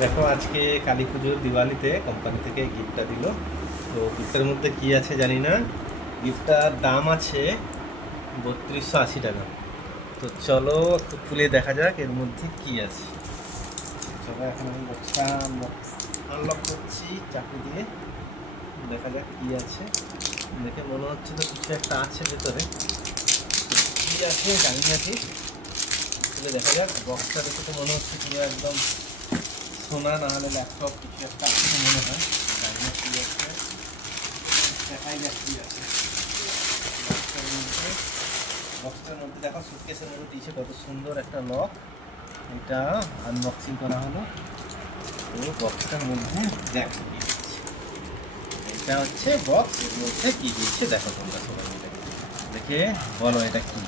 দেখো আজকে কালী পুজোর দিওয়ালিতে কোম্পানি থেকে গিফটটা দিল। তো গিফটের মধ্যে কি আছে জানি না। গিফটটার দাম আছে 3280 টাকা। তো চলো একটু খুলে দেখা যাক এর মধ্যে কি আছে। চলো এখন আমি বক্সটা আনলক করছি চাকু দিয়ে, দেখা যাক কি আছে। দেখে মনে হচ্ছে তো কিছু একটা আছে ভেতরে, কি আছে জানি না ঠিক। খুলে দেখা যাক। বক্সটা দেখে তো মনে হচ্ছে পুরো একদম সোনা, না হলে ল্যাপটপ কিছু একটা আছে মনে হয়। জানি না কি আছে, দেখাই যাক কি আছে বক্সটার মধ্যে। দেখো সুটকেসের মধ্যে দিয়েছে কত সুন্দর একটা লক। এটা আনবক্সিং করা হলো। তো বক্সটার মধ্যে দেখো কি দিচ্ছে। এটা হচ্ছে বক্স, এর মধ্যে কি দিচ্ছে দেখো তোমরা সবাই মিলে দেখে বলো এটা কি।